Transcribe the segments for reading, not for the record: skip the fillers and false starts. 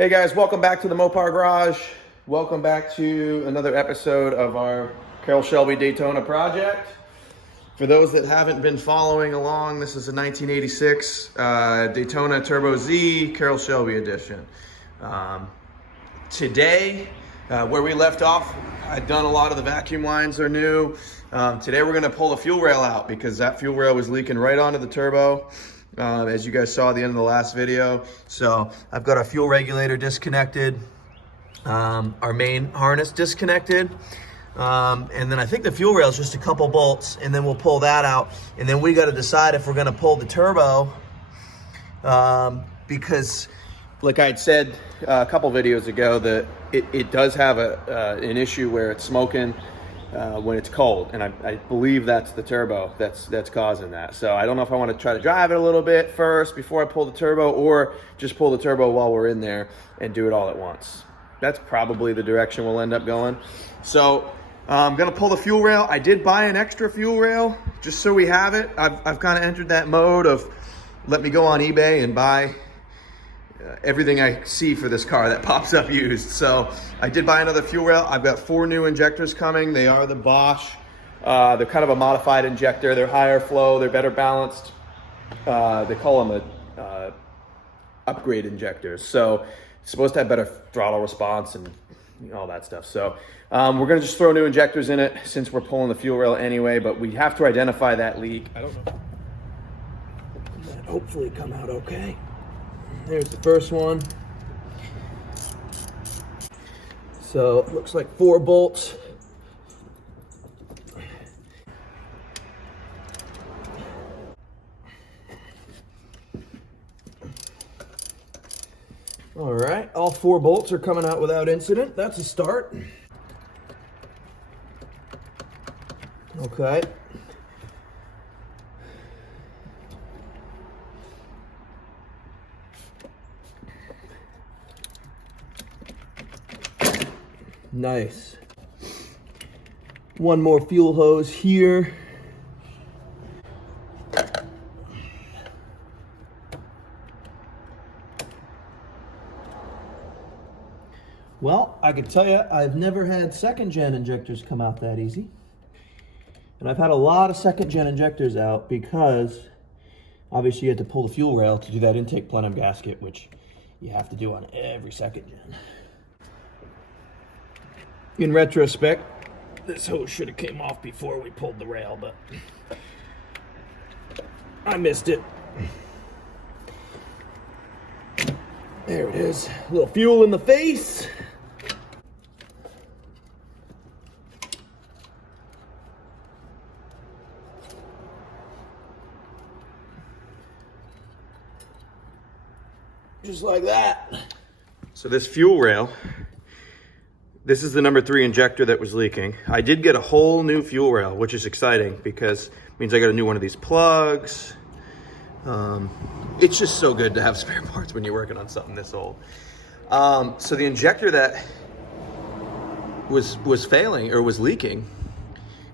Hey guys, welcome back to the Mopar Garage. Welcome back to another episode of our Carroll Shelby Daytona project. For those that haven't been following along, this is a 1986 Daytona Turbo Z Carroll Shelby edition. Today, where we left off, I'd done a lot of the vacuum lines are new. Today we're gonna pull the fuel rail out because that fuel rail was leaking right onto the turbo. As you guys saw at the end of the last video. So I've got our fuel regulator disconnected, our main harness disconnected, and then I think the fuel rail is just a couple bolts, and then we'll pull that out, and then we got to decide if we're going to pull the turbo, because like I had said a couple videos ago, that it does have an issue where it's smoking when it's cold, and I believe that's the turbo that's causing that. So I don't know if I want to try to drive it a little bit first before I pull the turbo, or just pull the turbo while we're in there and do it all at once. That's probably the direction we'll end up going. So I'm gonna pull the fuel rail. I did buy an extra fuel rail just so we have it. I've kind of entered that mode of let me go on eBay and buy everything I see for this car that pops up used. So I did buy another fuel rail. I've got 4 new injectors coming. They are the Bosch. They're kind of a modified injector. They're higher flow. They're better balanced. They call them a upgrade injectors. So it's supposed to have better throttle response and all that stuff. So we're gonna just throw new injectors in it since we're pulling the fuel rail anyway, but we have to identify that leak. I don't know. That hopefully come out okay. There's the first one. So it looks like 4 bolts. All right, all 4 bolts are coming out without incident. That's a start. Okay. Nice. One more fuel hose here. Well, I can tell you, I've never had second gen injectors come out that easy. And I've had a lot of second gen injectors out because obviously you had to pull the fuel rail to do that intake plenum gasket, which you have to do on every second gen. In retrospect, this hose should have came off before we pulled the rail, but I missed it. There it is. A little fuel in the face. Just like that. So this fuel rail, this is the number 3 injector that was leaking. I did get a whole new fuel rail, which is exciting because it means I got a new one of these plugs. It's just so good to have spare parts when you're working on something this old. So the injector that was failing or was leaking,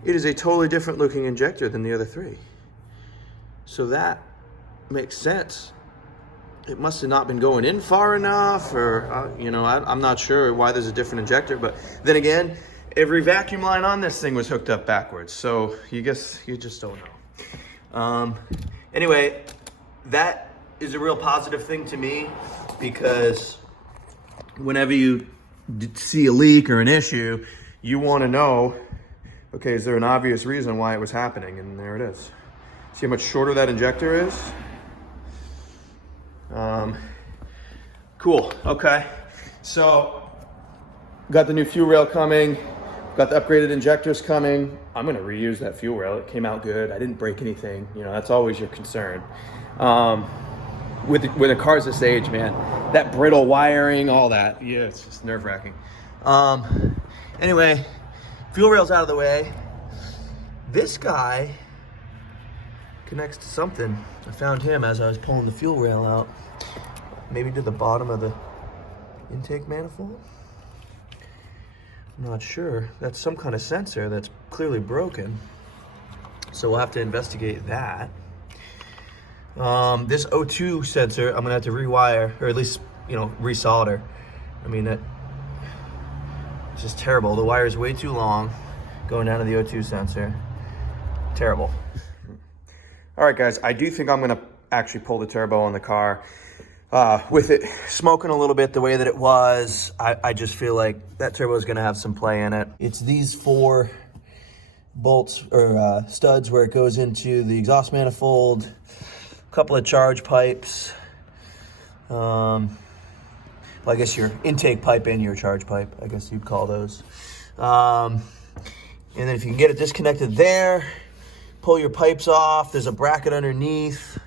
it is a totally different looking injector than the other 3. So that makes sense. It must have not been going in far enough, or you know, I'm not sure why there's a different injector. But then again, every vacuum line on this thing was hooked up backwards, so you just don't know. Anyway, that is a real positive thing to me, because whenever you see a leak or an issue, you want to know, okay, is there an obvious reason why it was happening? And there it is. See how much shorter that injector is? Cool. Okay, so got the new fuel rail coming, got the upgraded injectors coming. I'm going to reuse that fuel rail. It came out good. I didn't break anything. You know, that's always your concern with a car's this age, man. That brittle wiring, all that, yeah, it's just nerve-wracking. Anyway, fuel rail's out of the way. This guy connects to something. I found him as I was pulling the fuel rail out. Maybe to the bottom of the intake manifold? I'm not sure. That's some kind of sensor that's clearly broken. So we'll have to investigate that. This O2 sensor, I'm gonna have to rewire, or at least you know, resolder. I mean, it's just terrible. The wire is way too long going down to the O2 sensor. Terrible. All right, guys, I do think I'm gonna actually pull the turbo on the car. With it smoking a little bit the way that it was, I just feel like that turbo is gonna have some play in it. It's these 4 bolts or studs where it goes into the exhaust manifold, a couple of charge pipes, well, I guess your intake pipe and your charge pipe, I guess you'd call those. And then if you can get it disconnected there, pull your pipes off. There's a bracket underneath,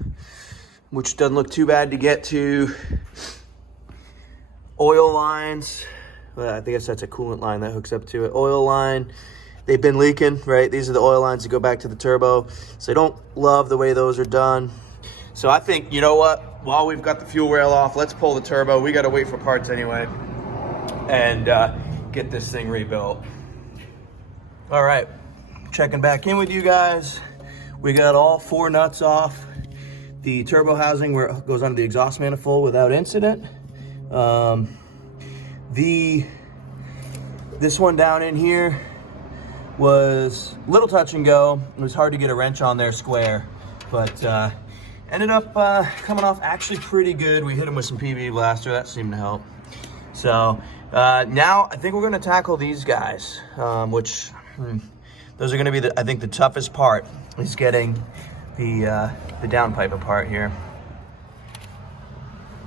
which doesn't look too bad to get to. Oil lines, well, I guess that's a coolant line that hooks up to it. Oil line, they've been leaking, right? These are the oil lines that go back to the turbo. So I don't love the way those are done. So I think, you know what? While we've got the fuel rail off, let's pull the turbo. We got to wait for parts anyway and get this thing rebuilt. All right, checking back in with you guys. We got all 4 nuts off the turbo housing where it goes under the exhaust manifold without incident. This one down in here was a little touch and go. It was hard to get a wrench on there square, but ended up coming off actually pretty good. We hit him with some PB blaster, that seemed to help. So now I think we're gonna tackle these guys, which those are gonna be, I think, the toughest part is getting the downpipe apart here.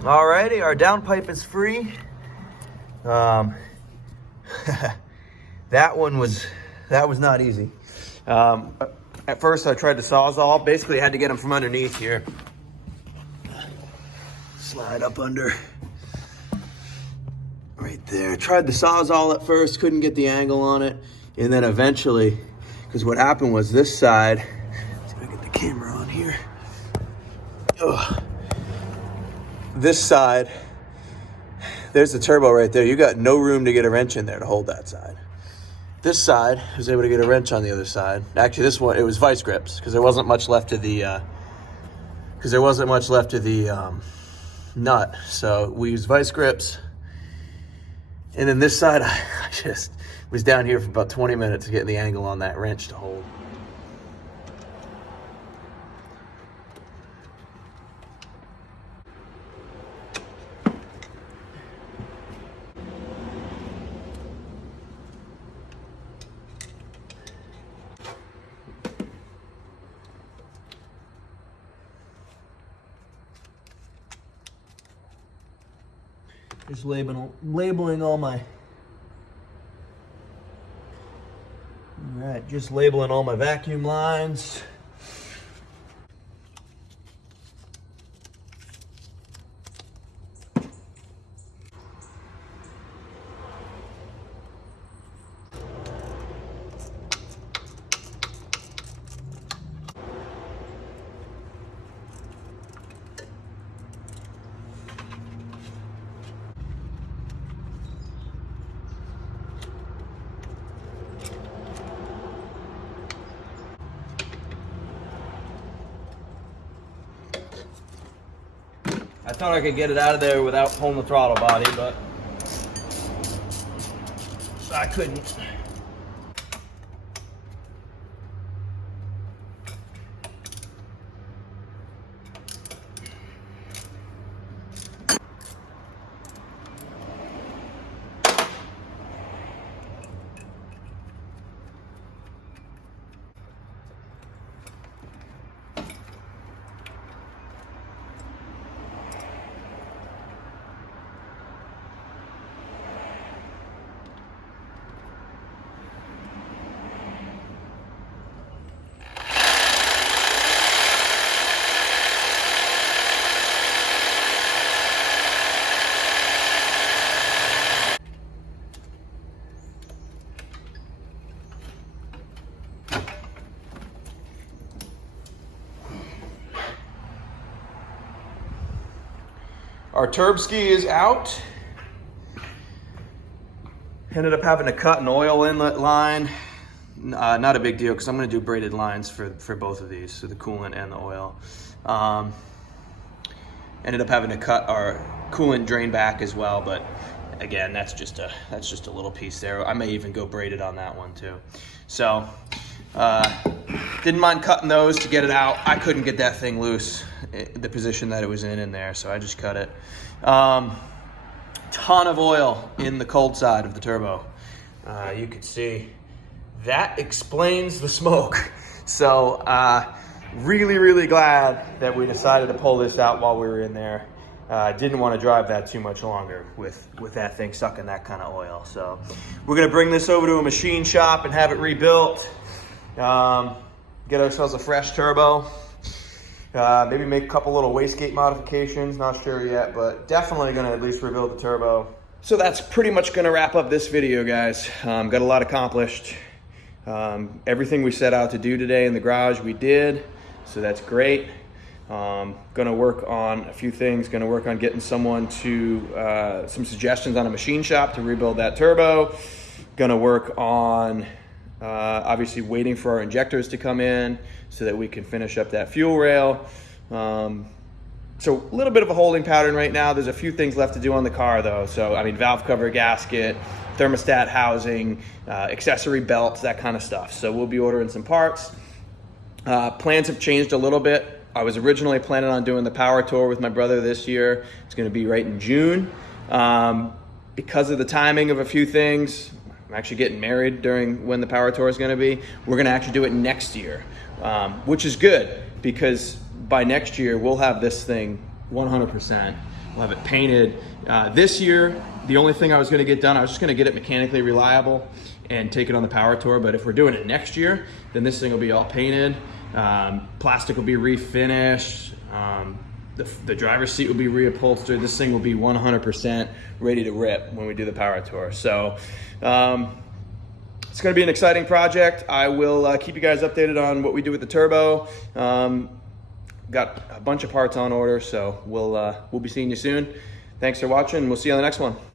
Alrighty, our downpipe is free. That was not easy. At first I tried to Sawzall. Basically I had to get them from underneath here. Slide up under. Right there. Tried the Sawzall at first, couldn't get the angle on it. And then eventually, because what happened was this side, let's go get the camera on here. Ugh. This side, there's the turbo right there. You got no room to get a wrench in there to hold that side. This side, I was able to get a wrench on the other side. Actually, this one, it was vice grips because there wasn't much left of the nut. So we used vice grips. And then this side, I just was down here for about 20 minutes getting the angle on that wrench to hold. Just labeling all my, all right, just labeling all my vacuum lines. I thought I could get it out of there without pulling the throttle body, but I couldn't. Our Turbski is out. Ended up having to cut an oil inlet line. Not a big deal because I'm going to do braided lines for both of these, so the coolant and the oil. Ended up having to cut our coolant drain back as well, but again, that's just a little piece there. I may even go braided on that one too. So didn't mind cutting those to get it out. I couldn't get that thing loose, the position that it was in there, so I just cut it. Ton of oil in the cold side of the turbo. You can see that explains the smoke. So really glad that we decided to pull this out while we were in there. Didn't want to drive that too much longer with that thing sucking that kind of oil. So we're gonna bring this over to a machine shop and have it rebuilt. Get ourselves a fresh turbo. Maybe make a couple little wastegate modifications, not sure yet, but definitely gonna at least rebuild the turbo. So that's pretty much gonna wrap up this video, guys. Got a lot accomplished. Everything we set out to do today in the garage, we did, so that's great. Gonna work on a few things, gonna work on getting someone to, some suggestions on a machine shop to rebuild that turbo. Gonna work on obviously waiting for our injectors to come in so that we can finish up that fuel rail. So a little bit of a holding pattern right now. There's a few things left to do on the car though. So I mean, valve cover, gasket, thermostat housing, accessory belts, that kind of stuff. So we'll be ordering some parts. Plans have changed a little bit. I was originally planning on doing the power tour with my brother this year. It's gonna be right in June. Because of the timing of a few things, I'm actually getting married during when the power tour is gonna be. We're gonna actually do it next year, which is good because by next year, we'll have this thing 100%. We'll have it painted. This year, the only thing I was gonna get done, I was just gonna get it mechanically reliable and take it on the power tour. But if we're doing it next year, then this thing will be all painted. Plastic will be refinished. The driver's seat will be reupholstered. This thing will be 100% ready to rip when we do the power tour. So it's going to be an exciting project. I will keep you guys updated on what we do with the turbo. Got a bunch of parts on order, so we'll be seeing you soon. Thanks for watching. We'll see you on the next one.